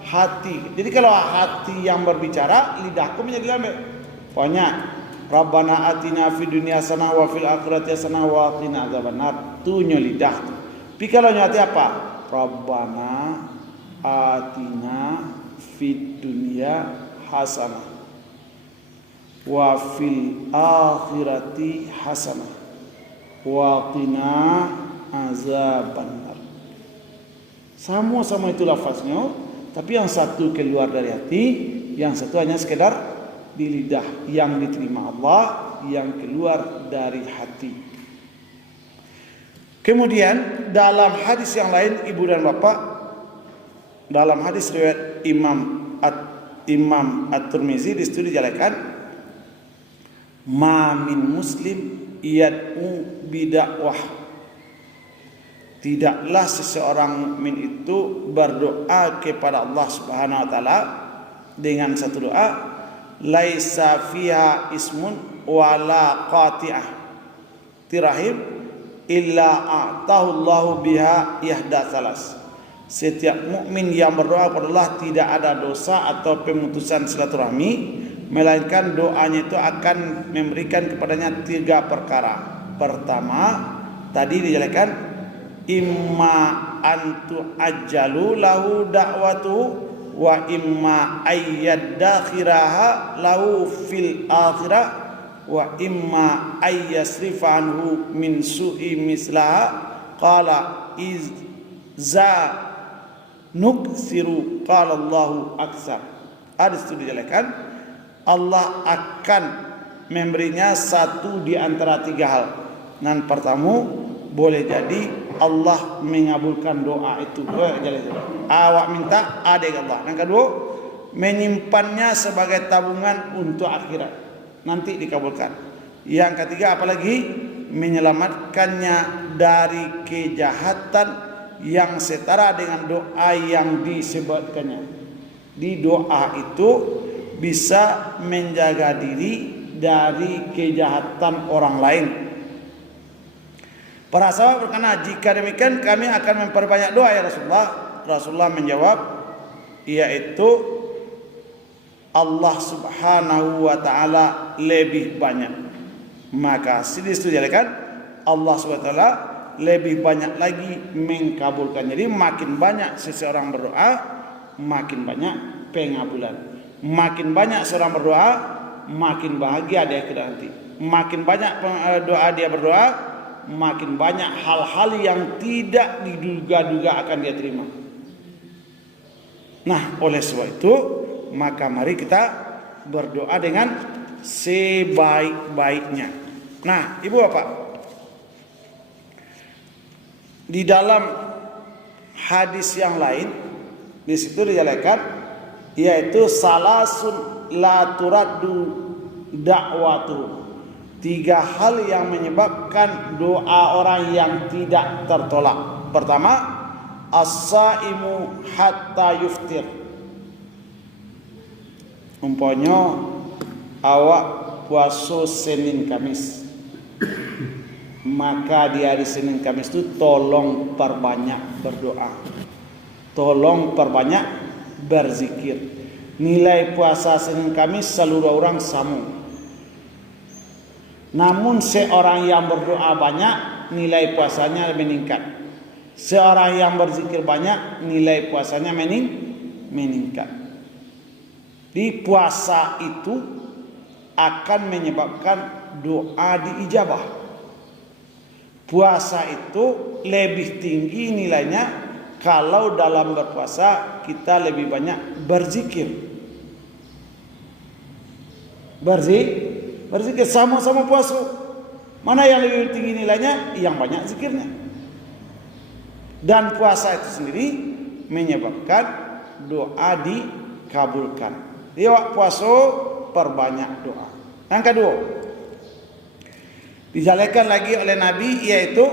Hati. Jadi kalau hati yang berbicara, lidahku menjadi lambat. Pokoknya Rabbana atina fid dunya hasanah wa fil akhirati hasanah wa qina adzabannar. Tunyo lidah. Tapi kalau hati apa? Rabbana atina fid dunya hasanah wa fil akhirati hasanah wa qina azabannar. Sama-sama itu lafaznya, tapi yang satu keluar dari hati, yang satu hanya sekedar di lidah, yang diterima Allah, yang keluar dari hati. Kemudian dalam hadis yang lain, ibu dan bapak, dalam hadis riwayat Imam At-Tirmizi di situ dijelaskan, ma min muslim yad'u bidakwah, tidaklah seseorang mukmin itu berdoa kepada Allah Subhanahu wa taala dengan satu doa, laisa fiha ismun wala qati'ah tirahim illa a'tahu Allahu biha yahda salas. Setiap mukmin yang berdoa kepada Allah tidak ada dosa atau pemutusan silaturahmi, melainkan doanya itu akan memberikan kepadanya 3 perkara. Pertama, tadi dijelaskan, imma antu ajjalu lahu da'watu wa imma ayyadakhiraha lahu fil akhirah wa imma ayyasrifa anhu min su'i mislaha qala izza nuksiru qala Allahu aksar. Ada itu dijelaskan, Allah akan memberinya satu di antara 3 hal. Yang pertama, boleh jadi Allah mengabulkan doa itu. Awak minta ada Allah. Yang kedua, menyimpannya sebagai tabungan untuk akhirat, nanti dikabulkan. Yang ketiga, apalagi menyelamatkannya dari kejahatan yang setara dengan doa yang disebutkannya. Di doa itu bisa menjaga diri dari kejahatan orang lain. Para sahabat berkata, jika demikian kami akan memperbanyak doa ya Rasulullah. Rasulullah menjawab, yaitu Allah Subhanahu wa taala lebih banyak. Maka sini dijelaskan, Allah Subhanahu wa taala lebih banyak lagi mengabulkan. Jadi makin banyak seseorang berdoa, makin banyak pengabulan. Makin banyak seorang berdoa, makin bahagia dia nanti. Makin banyak doa dia berdoa, makin banyak hal-hal yang tidak diduga-duga akan dia terima. Nah, oleh sebab itu, maka mari kita berdoa dengan sebaik-baiknya. Nah, ibu bapak, di dalam hadis yang lain, di situ dijelaskan, yaitu salasun la turaddu da'watu, 3 hal yang menyebabkan doa orang yang tidak tertolak. Pertama, as-saimu hatta yuftir. Umpamanya awak puasa Senin Kamis, maka di hari Senin Kamis itu tolong perbanyak berdoa, tolong perbanyak berzikir. Nilai puasa Senin Kamis seluruh orang sama. Namun seorang yang berdoa banyak, nilai puasanya meningkat. Seorang yang berzikir banyak, nilai puasanya meningkat. Di puasa itu akan menyebabkan doa diijabah. Puasa itu lebih tinggi nilainya kalau dalam berpuasa kita lebih banyak berzikir. Berzikir sama-sama puasa. Mana yang lebih tinggi nilainya? Yang banyak zikirnya. Dan puasa itu sendiri menyebabkan doa dikabulkan. Dia puasa perbanyak doa. Yang kedua, dijalankan lagi oleh Nabi, yaitu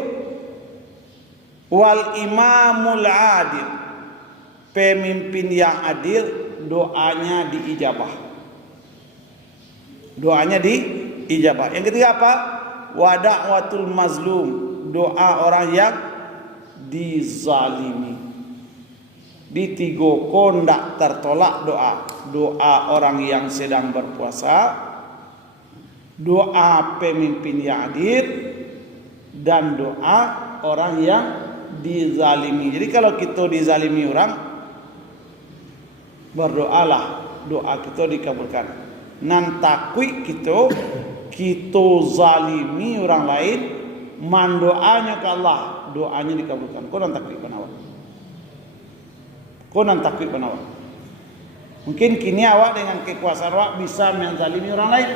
wal imamul adil, pemimpin yang adil doanya diijabah. Doanya diijabah. Yang ketiga apa? Wa da'watul mazlum, doa orang yang dizalimi. Di tiga kondak tertolak doa orang yang sedang berpuasa, doa pemimpin yang adil, dan doa orang yang dizalimi. Jadi kalau kita dizalimi orang, berdoalah, doa kita dikabulkan. Nan takui kita zalimi orang lain, mandoanya ke Allah, doanya dikabulkan. Kau nan takui penawar. Mungkin kini awak dengan kekuasaan awak bisa menzalimi orang lain.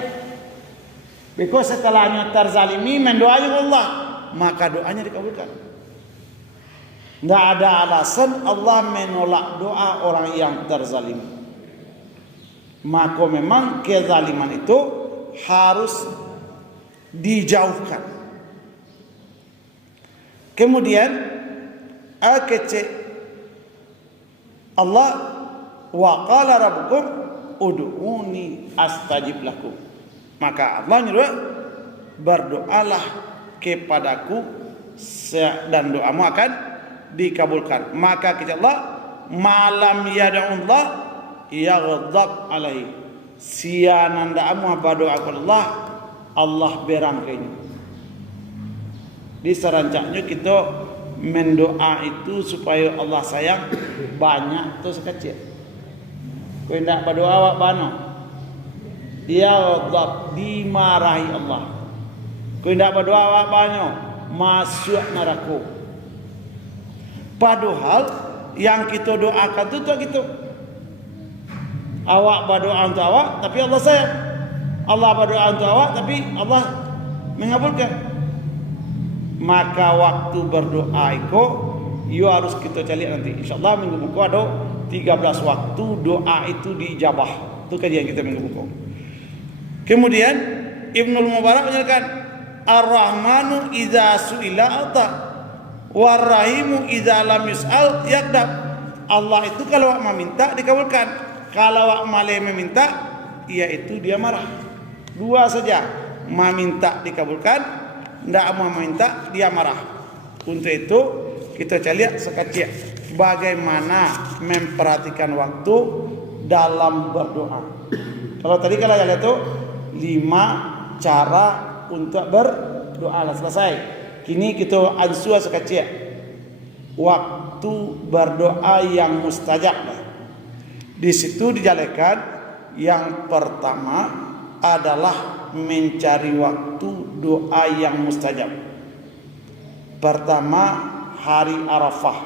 Because setelahnya terzalimi mendoanya Allah, maka doanya dikabulkan. Tidak ada alasan Allah menolak doa orang yang terzalimi. Maka memang kezaliman itu harus dijauhkan. Kemudian Allah wa qala rabbukum ud'uni astajib lakum. Maka Allah nyuruh berdoalah kepadaku dan doamu akan dikabulkan. Maka kata Allah, malam yad'ullah yaghdab alaihi. Sianan da'amu apa doa Allah, Allah berangkainya. Di serancaknya kita mendoa itu supaya Allah sayang banyak tu sekecil. Kau hendak berdoa awak bano, dia ghadab, dimarahi Allah. Kau hendak berdoa awak bano, masuk neraka. Padahal yang kita doakan itu tak gitu. Awak berdoa untuk awak, tapi Allah sayang. Allah berdoa untuk awak, tapi Allah mengabulkan. Maka waktu berdoa itu, you harus kita cari nanti. InsyaAllah minggu buku ada 13 waktu doa itu diijabah. Itu kajian kita minggu buku. Kemudian Ibnul Mubarak menyatakan, Ar-Rahmanu idza su'ila ata, War-Rahimu idza lam yus'al yakdab. Allah itu kalau meminta dikabulkan, kalau malah meminta, yaitu dia marah. Dua saja, meminta dikabulkan, tidak mau meminta dia marah. Untuk itu kita lihat sekecil bagaimana memperhatikan waktu dalam berdoa. Kalau tadi kalau lihat itu 5 cara untuk berdoa selesai. Kini kita ansua sekecil waktu berdoa yang mustajab. Di situ dijalankan yang pertama adalah mencari waktu doa yang mustajab. Pertama, hari Arafah,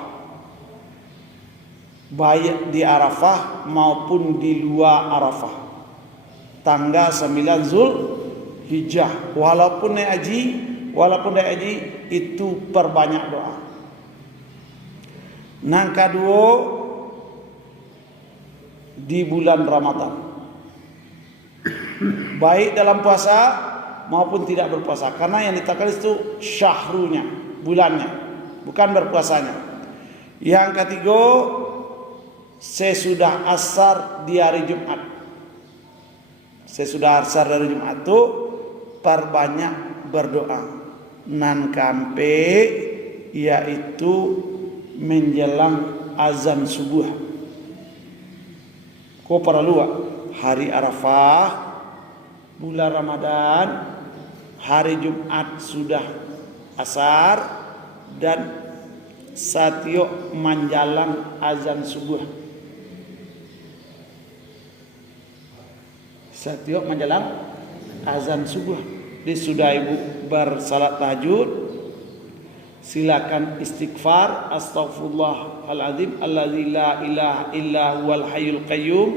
baik di Arafah maupun di luar Arafah, tanggal 9 Zulhijjah. Walaupun naik haji itu perbanyak doa. Yang kedua, di bulan Ramadan, baik dalam puasa maupun tidak berpuasa, karena yang ditakal itu syahrunya, bulannya, bukan berpuasanya. Yang ketiga, sesudah asar di hari Jumat. Sesudah asar dari Jumat itu perbanyak berdoa. Nan kampe yaitu menjelang azan subuh. Ko para luar hari Arafah, bulan Ramadan, hari Jumat sudah asar, dan satyo menjelang azan subuh. Satyo menjelang azan subuh. Sudah ibu bersalat tahajud, silakan istighfar, astaghfirullahaladzim alladzi la ilaha illa huwal hayyul qayyum,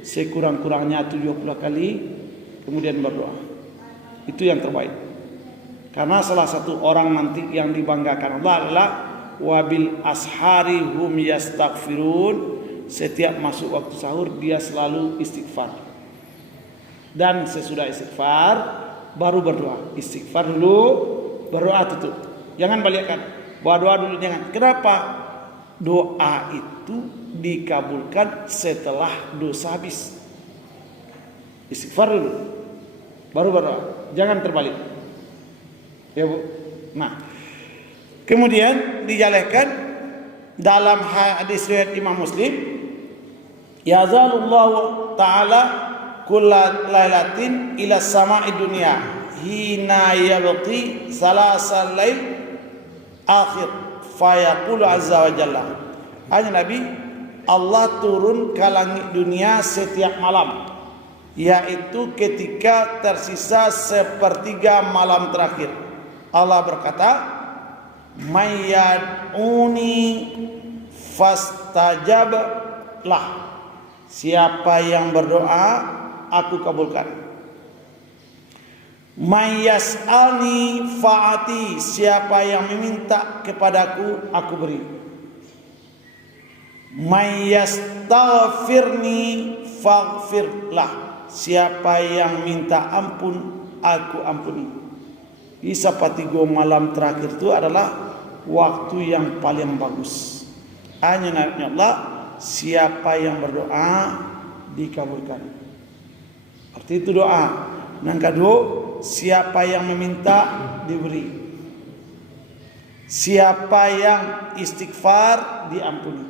sekurang-kurangnya 70 kali, kemudian berdoa. Itu yang terbaik. Karena salah satu orang nanti yang dibanggakan Allah adalah wabil ashari hum yastaghfirun. Setiap masuk waktu sahur dia selalu istighfar. Dan sesudah istighfar baru berdoa. Istighfar dulu, berdoa tutup. Jangan balikkan. Berdoa dulu jangan. Kenapa? Doa itu dikabulkan setelah dosa habis. Istighfar dulu, baru berdoa. Jangan terbalik. Ya Bu. Nah, kemudian dijelaskan dalam hadis riwayat Imam Muslim, yazalullahu ta'ala kulla lailatin ila sama'i dunya hina yabqi salasal lail akhir fayaqulu azza wa jalla. Hanya Nabi, Allah turun ke langit dunia setiap malam, yaitu ketika tersisa sepertiga malam terakhir. Allah berkata, mayyad'uni fastajab lah. Siapa yang berdoa, aku kabulkan. Mayyas'alni fa'ati. Siapa yang meminta kepadaku, aku beri. Mayyastaghfirni faghfir lah. Siapa yang minta ampun, aku ampuni. Di sepertiga malam terakhir itu adalah waktu yang paling bagus. Hanya Nabi Allah, siapa yang berdoa dikabulkan. Arti itu doa. Yang kedua, siapa yang meminta diberi. Siapa yang istighfar diampuni.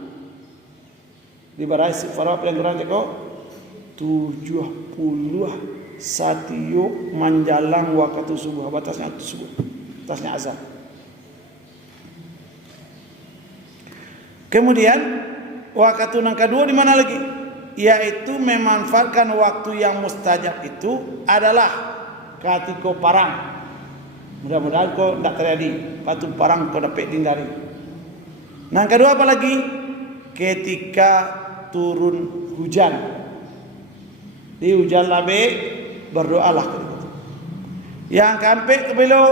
Di barai istighfar apa yang kurang teko? 70 satio menjalang waktu subuh, batasnya subuh, batasnya azan. Kemudian waktu yang kedua di mana lagi? Yaitu memanfaatkan waktu yang mustajab itu adalah ketika parang. Mudah-mudahan kau tidak terjadi. Patu parang kau dapat hindari. Yang kedua apa lagi? Ketika turun hujan. Di hujan labe berdoalah. Yang keempat kebelo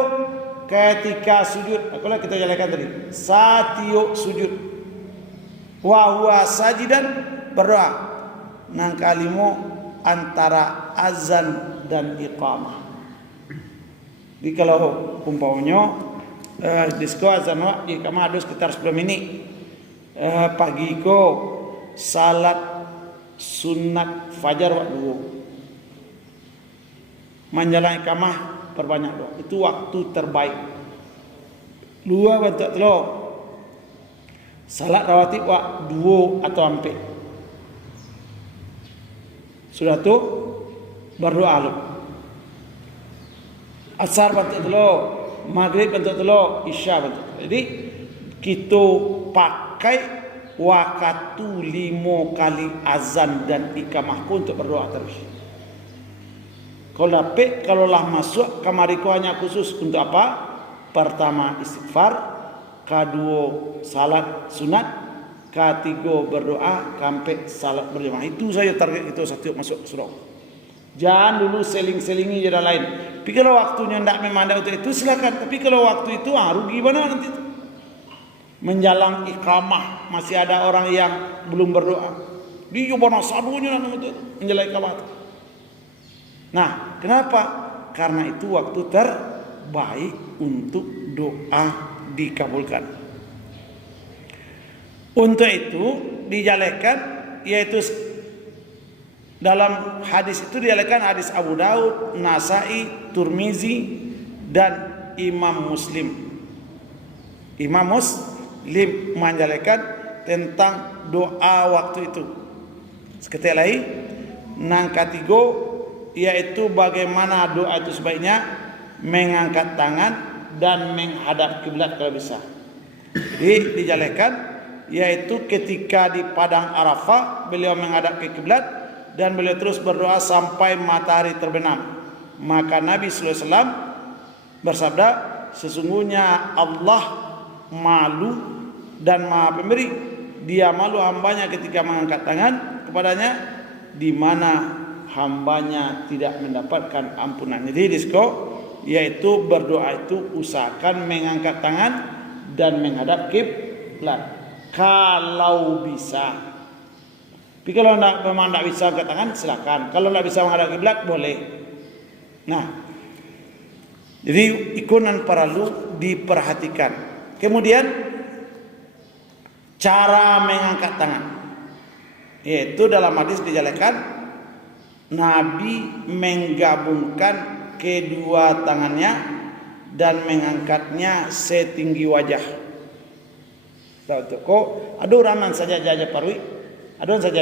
ketika sujud. Akulah kita jalankan tadi. Satio sujud. Wa huwa sajidan berdoa. Nang kalimo antara azan dan iqamah. Di kalau umpamanya disko azan wa iqamah ada sekitar 10 menit. Pagi ko salat sunat fajar wa dua. Menjalankan iqamah perbanyak doa. Itu waktu terbaik. Dua bentuk telo. Salat rawatib wa dua atau hampir. Sudah tu berdoa lu. Asar bentuk telo, maghrib bentuk telo, isya bentuk telo. Jadi kita pakai waktu 5 kali azan dan iqamah untuk berdoa terus. Kalau lah masuk kamariku hanya khusus untuk apa? Pertama istighfar, kedua salat sunat, ketiga berdoa, sampai salat berjamaah. Itu saya target itu setiap masuk surau. Jangan dulu seling-selingi jalan lain. Tapi kalau waktunya tidak memang ada untuk itu silakan. Tapi kalau waktu itu rugi mana nanti itu? Menjalang iqamah masih ada orang yang belum berdoa. Dia coba sabunya nanti menjalang iqamah. Nah, kenapa? Karena itu waktu terbaik untuk doa dikabulkan. Untuk itu dijalankan, yaitu dalam hadis itu dijalankan hadis Abu Daud, Nasai, Tirmizi dan Imam Muslim. Imam Muslim menjalankan tentang doa waktu itu. Seketika lain, nang ketiga yaitu bagaimana doa itu sebaiknya mengangkat tangan dan menghadap kiblat kalau bisa. Jadi dijalankan yaitu ketika di padang Arafah beliau menghadap ke kiblat dan beliau terus berdoa sampai matahari terbenam. Maka Nabi sallallahu alaihi wasallam bersabda, sesungguhnya Allah malu dan Maha Pemberi. Dia malu hambanya ketika mengangkat tangan kepadanya, di mana hambanya tidak mendapatkan ampunan. Jadi disko yaitu berdoa itu usahakan mengangkat tangan dan menghadap kiblat. Kalau bisa. Tapi kalau memang tidak bisa angkat tangan, silakan. Kalau tidak bisa menghadap kiblat, boleh. Nah, jadi ikunan perlu diperhatikan. Kemudian cara mengangkat tangan, yaitu dalam hadis dijelaskan Nabi menggabungkan kedua tangannya dan mengangkatnya setinggi wajah. Kok ada orang saja jaja parwi. Adon saja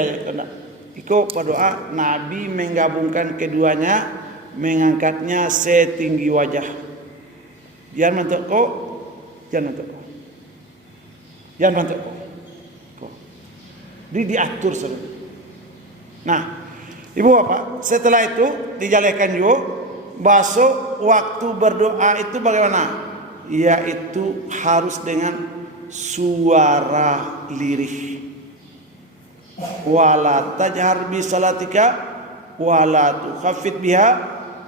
ikut berdoa Nabi menggabungkan keduanya mengangkatnya setinggi wajah. Jangan mantuk kok, jangan mantuk kok. Jangan mantuk kok. Diatur seluruh. Nah, Ibu Bapak, setelah itu dijalankan juga bahasa waktu berdoa itu bagaimana? Yaitu harus dengan suara lirih. Wala tajhar bi salatika wala tukhaffit biha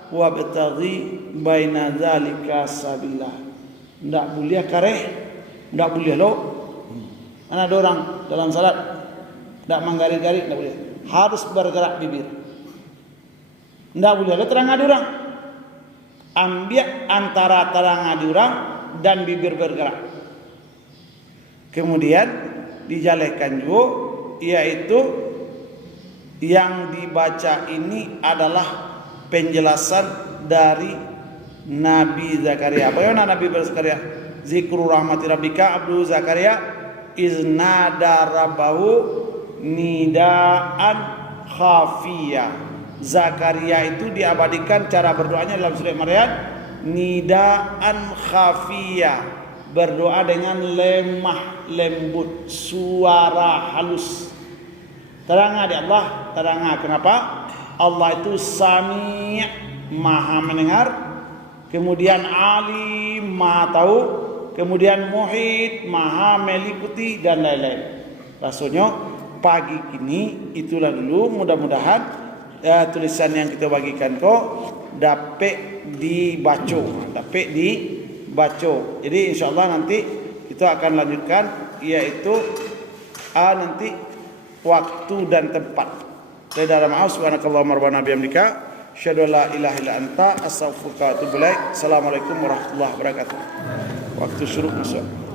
wabtaghi baina dzalika sabila. Ndak boleh kareh, ndak boleh lo. Ada orang dalam salat ndak menggari-gari, ndak boleh. Harus bergerak bibir. Ndak boleh lo terang ada orang. Ambil antara terang ada orang dan bibir bergerak. Kemudian dijalankan juga, yaitu yang dibaca ini adalah penjelasan dari Nabi Zakaria. Bagaimana Nabi Zakaria? Zikru rahmati rabbika abdu Zakaria iznada rabbahu nidaan khafiyah. Zakaria itu diabadikan cara berdoanya dalam surat Maryam, nidaan khafiyah, berdoa dengan lemah lembut, suara halus. Terang di Allah, terang kenapa? Allah itu Sami', maha mendengar, kemudian Alim, maha tahu, kemudian Muhit, maha meliputi, dan lain-lain. Rasanya pagi ini itulah dulu, mudah-mudahan tulisan yang kita bagikan kok dapat dibaca, Jadi insyaallah nanti kita akan lanjutkan, yaitu nanti waktu dan tempat. Dari dalam subhanakallahumma rabbana bihamdika asyhadu an la ilaha illa anta astaghfiruka wa atubu ilaik. Assalamualaikum warahmatullahi wabarakatuh. Waktu syuruk masuk.